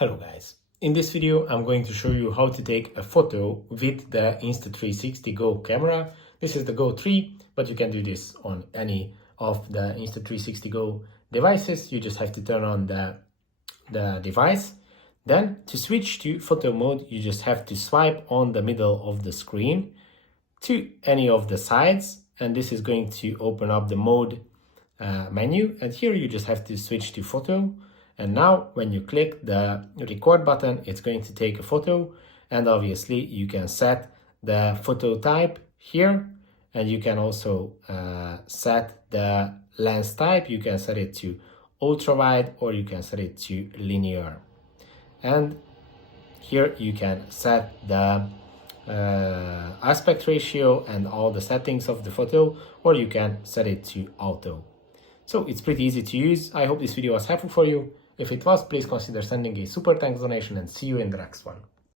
Hello guys, in this video I'm going to show you how to take a photo with the Insta360 Go camera. This is the Go3, but you can do this on any of the Insta360 Go devices. You just have to turn on the device. Then to switch to photo mode, you just have to swipe on the middle of the screen to any of the sides, and this is going to open up the mode menu, and here you just have to switch to photo. And now when you click the record button, it's going to take a photo, and obviously you can set the photo type here, and you can also set the lens type. You can set it to ultra wide or you can set it to linear. And here you can set the aspect ratio and all the settings of the photo, or you can set it to auto. So it's pretty easy to use. I hope this video was helpful for you. If it was, please consider sending a super thanks donation, and see you in the next one.